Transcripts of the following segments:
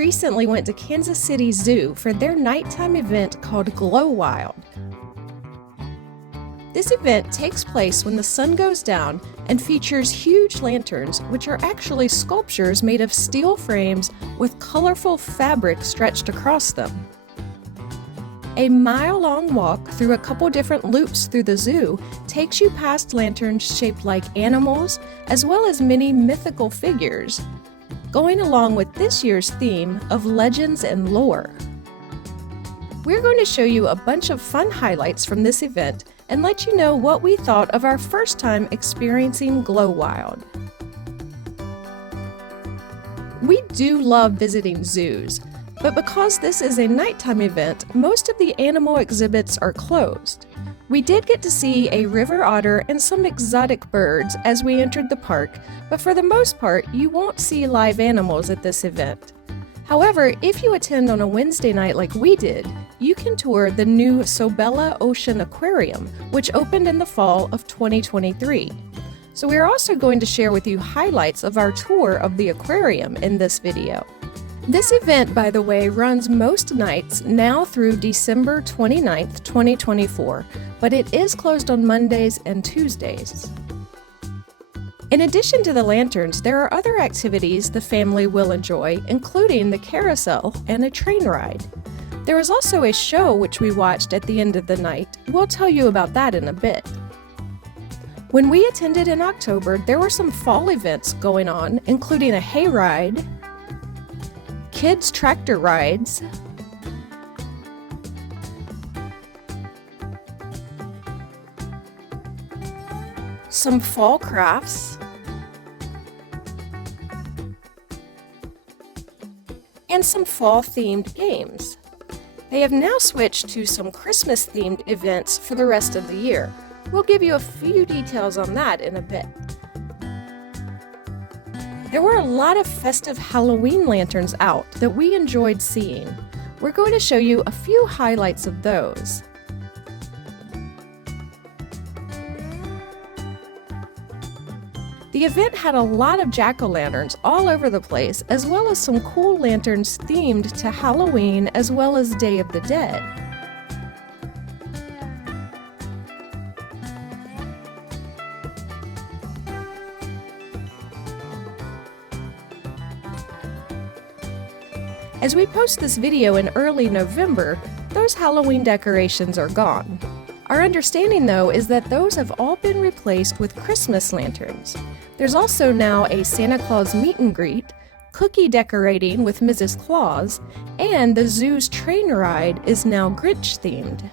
recently went to Kansas City Zoo for their nighttime event called GloWild. This event takes place when the sun goes down and features huge lanterns, which are actually sculptures made of steel frames with colorful fabric stretched across them. A mile-long walk through a couple different loops through the zoo takes you past lanterns shaped like animals, as well as many mythical figures, going along with this year's theme of legends and lore. We're going to show you a bunch of fun highlights from this event and let you know what we thought of our first time experiencing GloWild. We do love visiting zoos, but because this is a nighttime event, most of the animal exhibits are closed. We did get to see a river otter and some exotic birds as we entered the park, but for the most part, you won't see live animals at this event. However, if you attend on a Wednesday night like we did, you can tour the new Sobella Ocean Aquarium, which opened in the fall of 2023. So we're also going to share with you highlights of our tour of the aquarium in this video. This event, by the way, runs most nights now through December 29th, 2024, but it is closed on Mondays and Tuesdays. In addition to the lanterns, there are other activities the family will enjoy, including the carousel and a train ride. There was also a show which we watched at the end of the night. We'll tell you about that in a bit. When we attended in October, there were some fall events going on, including a hayride, kids' tractor rides, some fall crafts, and some fall-themed games. They have now switched to some Christmas-themed events for the rest of the year. We'll give you a few details on that in a bit. There were a lot of festive Halloween lanterns out that we enjoyed seeing. We're going to show you a few highlights of those. The event had a lot of jack-o'-lanterns all over the place, as well as some cool lanterns themed to Halloween as well as Day of the Dead. As we post this video in early November, those Halloween decorations are gone. Our understanding, though, is that those have all been replaced with Christmas lanterns. There's also now a Santa Claus meet and greet, cookie decorating with Mrs. Claus, and the zoo's train ride is now Grinch-themed.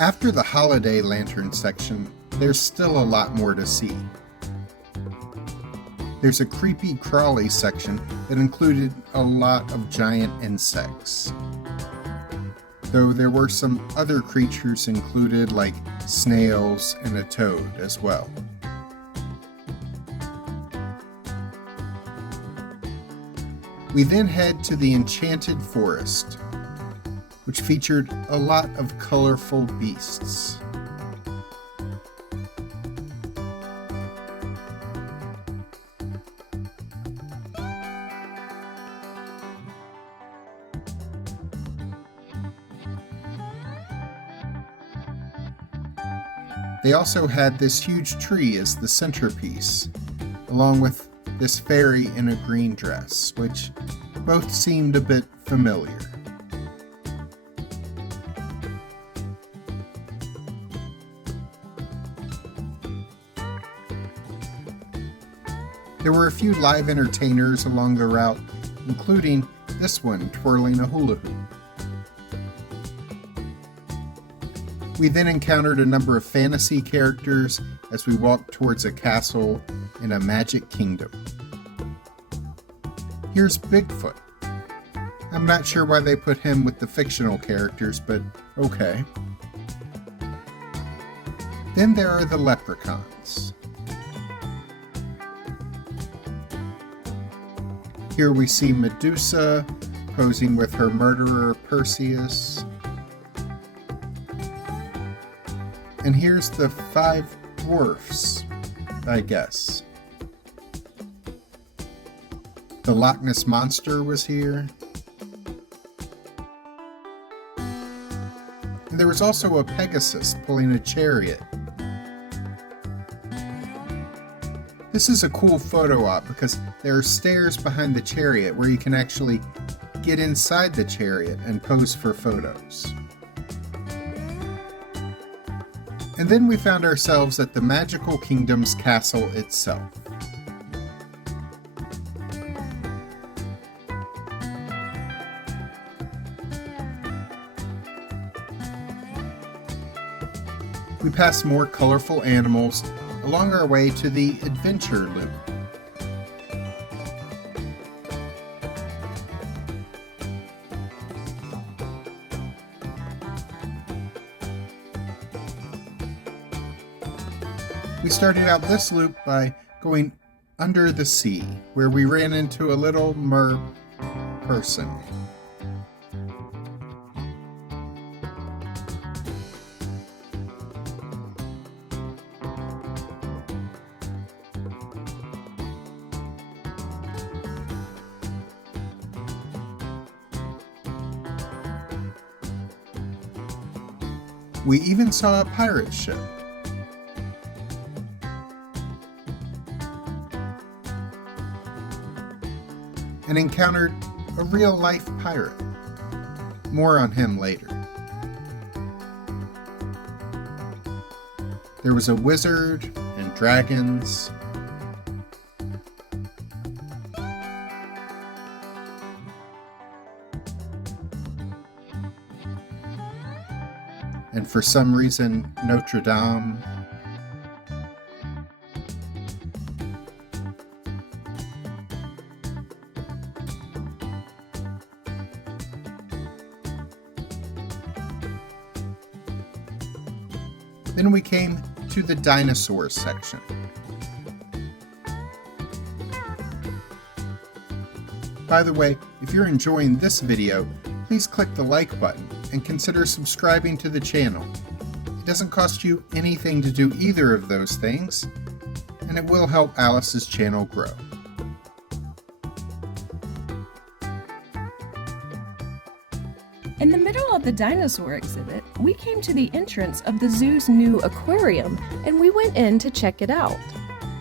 After the holiday lantern section, there's still a lot more to see. There's a creepy crawly section that included a lot of giant insects, though there were some other creatures included like snails and a toad as well. We then head to the Enchanted Forest, which featured a lot of colorful beasts. They also had this huge tree as the centerpiece, along with this fairy in a green dress, which both seemed a bit familiar. There were a few live entertainers along the route, including this one twirling a hula hoop. We then encountered a number of fantasy characters as we walked towards a castle in a magic kingdom. Here's Bigfoot. I'm not sure why they put him with the fictional characters, but okay. Then there are the leprechauns. Here we see Medusa posing with her murderer Perseus. And here's the 5 dwarfs, I guess. The Loch Ness Monster was here. And there was also a Pegasus pulling a chariot. This is a cool photo op because there are stairs behind the chariot where you can actually get inside the chariot and pose for photos. And then we found ourselves at the Magical Kingdom's castle itself. We passed more colorful animals along our way to the adventure loop. We started out this loop by going under the sea, where we ran into a little mer person. We even saw a pirate ship. And encountered a real-life pirate. More on him later. There was a wizard and dragons. And for some reason, Notre Dame. Then we came to the dinosaurs section. By the way, if you're enjoying this video, please click the like button and consider subscribing to the channel. It doesn't cost you anything to do either of those things, and it will help Alice's channel grow. In the middle of the dinosaur exhibit, we came to the entrance of the zoo's new aquarium, and we went in to check it out.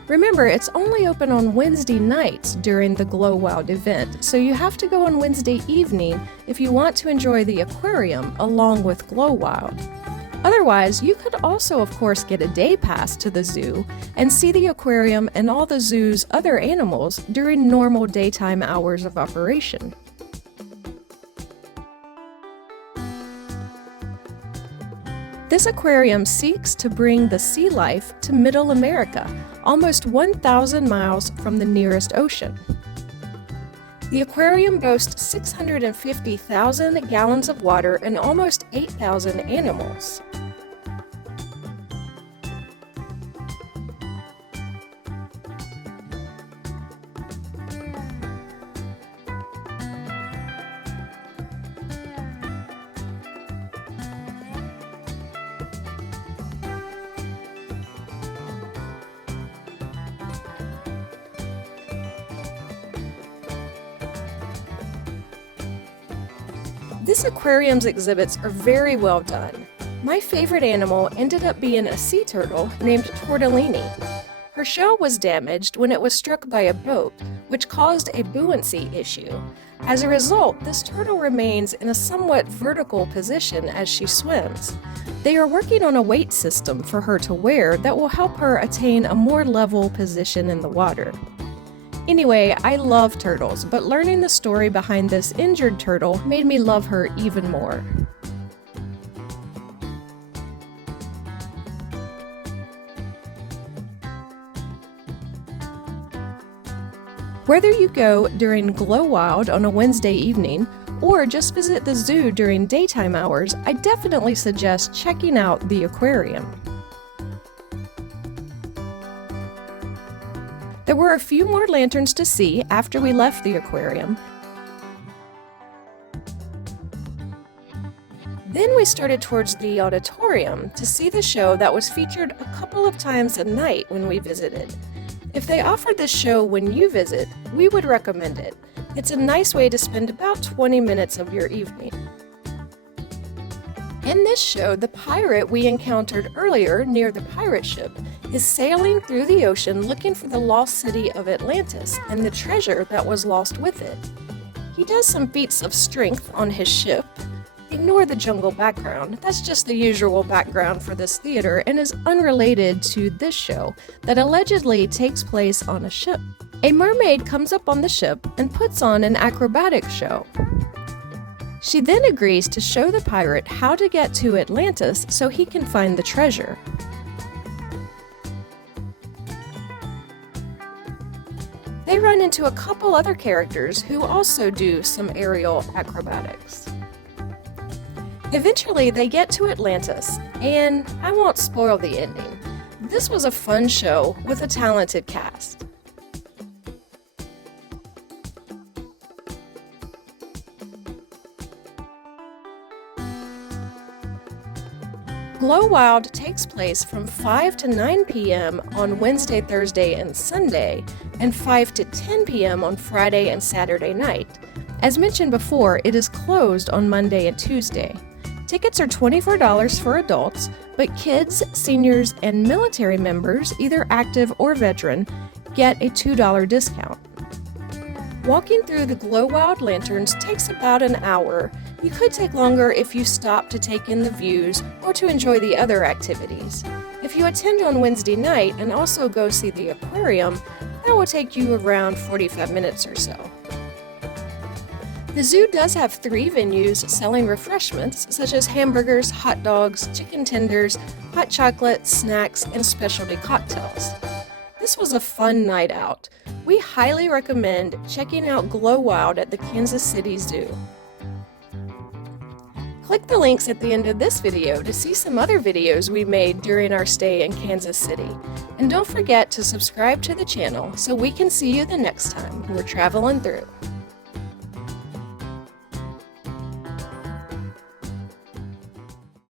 Remember, it's only open on Wednesday nights during the GloWild event, so you have to go on Wednesday evening if you want to enjoy the aquarium along with GloWild. Otherwise, you could also, of course, get a day pass to the zoo and see the aquarium and all the zoo's other animals during normal daytime hours of operation. This aquarium seeks to bring the sea life to Middle America, almost 1,000 miles from the nearest ocean. The aquarium boasts 650,000 gallons of water and almost 8,000 animals. This aquarium's exhibits are very well done. My favorite animal ended up being a sea turtle named Tortellini. Her shell was damaged when it was struck by a boat, which caused a buoyancy issue. As a result, this turtle remains in a somewhat vertical position as she swims. They are working on a weight system for her to wear that will help her attain a more level position in the water. Anyway, I love turtles, but learning the story behind this injured turtle made me love her even more. Whether you go during GloWild on a Wednesday evening or just visit the zoo during daytime hours, I definitely suggest checking out the aquarium. There were a few more lanterns to see after we left the aquarium. Then we started towards the auditorium to see the show that was featured a couple of times a night when we visited. If they offered this show when you visit, we would recommend it. It's a nice way to spend about 20 minutes of your evening. In this show, the pirate we encountered earlier near the pirate ship is sailing through the ocean looking for the lost city of Atlantis and the treasure that was lost with it. He does some feats of strength on his ship. Ignore the jungle background, that's just the usual background for this theater and is unrelated to this show that allegedly takes place on a ship. A mermaid comes up on the ship and puts on an acrobatic show. She then agrees to show the pirate how to get to Atlantis so he can find the treasure. They run into a couple other characters who also do some aerial acrobatics. Eventually, they get to Atlantis, and I won't spoil the ending. This was a fun show with a talented cast. GloWild takes place from 5 to 9 p.m. on Wednesday, Thursday, and Sunday, and 5 to 10 p.m. on Friday and Saturday night. As mentioned before, it is closed on Monday and Tuesday. Tickets are $24 for adults, but kids, seniors, and military members, either active or veteran, get a $2 discount. Walking through the GloWild lanterns takes about an hour. You could take longer if you stop to take in the views or to enjoy the other activities. If you attend on Wednesday night and also go see the aquarium, that will take you around 45 minutes or so. The zoo does have 3 venues selling refreshments such as hamburgers, hot dogs, chicken tenders, hot chocolate, snacks, and specialty cocktails. This was a fun night out. We highly recommend checking out GloWild at the Kansas City Zoo. Click the links at the end of this video to see some other videos we made during our stay in Kansas City. And don't forget to subscribe to the channel so we can see you the next time we're traveling through.